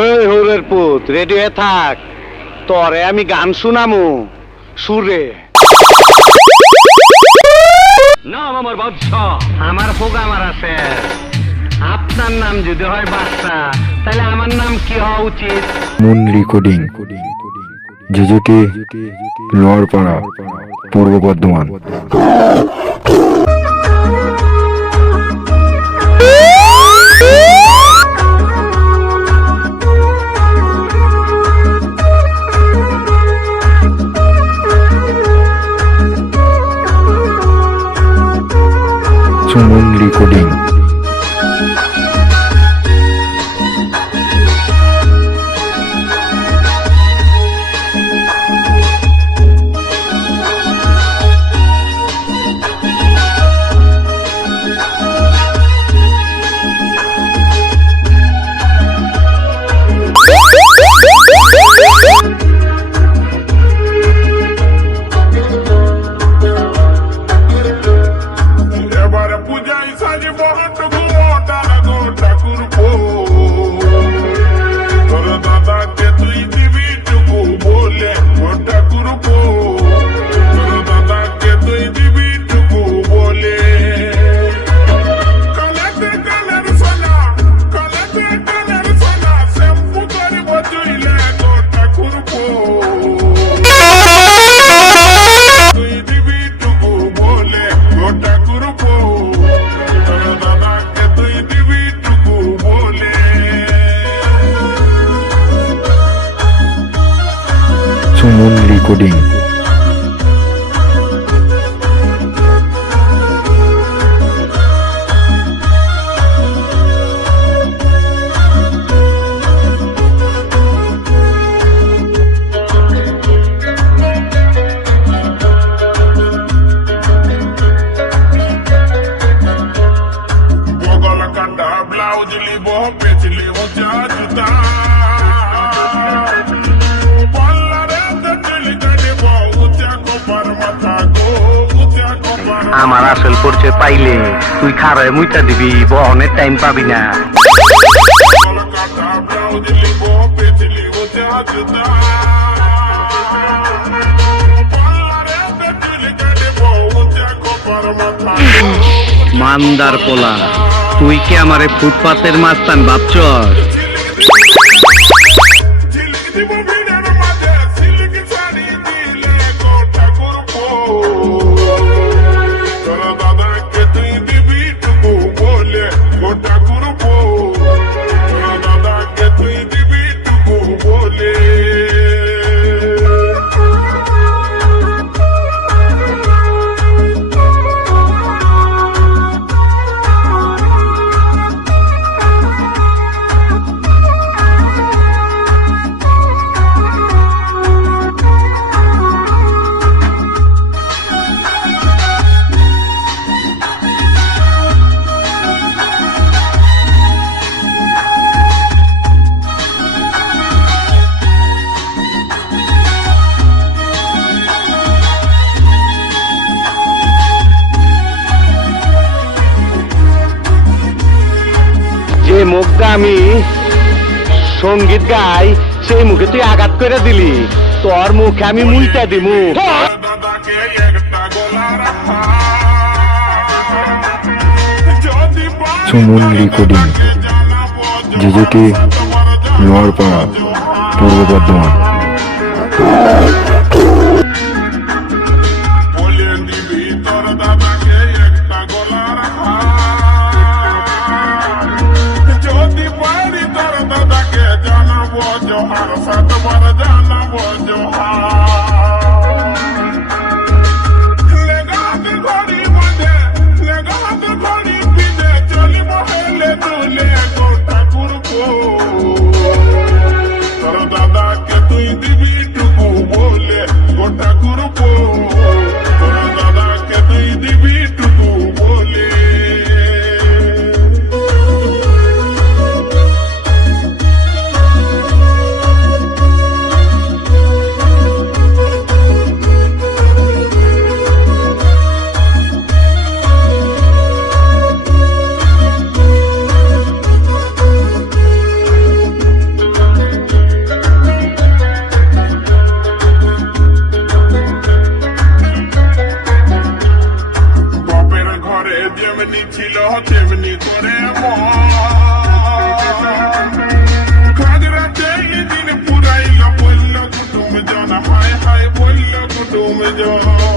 এই হরের পুত রেডি হয়ে থাক, তরে আমি গান শুনামু সুরে। নাম আমার বাদশা, আমার প্রোগ্রামার আছে। আপনার নাম যদি হয় বাদশা, তাহলে আমার নাম কি হওয়া উচিত? Moon recording, Jejuti, Lowarpara, Purba Bardhaman. Suman recording. Suman recording. Blouse ली वो पेचली वो जाता আমার আসল পরিচয় পাইলে তুই খারায় মুইটা দিবি, বহনের টাইম পাবি না। মান্দার পোলা, তুই কি আমারে ফুটপাতের মাস্তান ভাবছস? যে মুখটা আমি সঙ্গীত গাই, সেই মুখে তুই আঘাত করে দিলি, তোর মুখে আমি মুইটা দিমু। সুমন রেকর্ডিং, জেজুটি, লোয়ারপাড়া, পূর্ব বর্ধমান। जोहार सात बार जाना वो जोहार लेगा हाथ घोड़ी मुझे लेगा हाथ घोड़ी पीछे चली मोहल्ले दूल्हे को ठाकुर को तर दादा के तू दिवी टुकू बोले যেমনি ছিল তেমনি করে কাজ রাতে দিন পুরাইল বলল কুটুম জন হায় হায় বলল কুটুম জন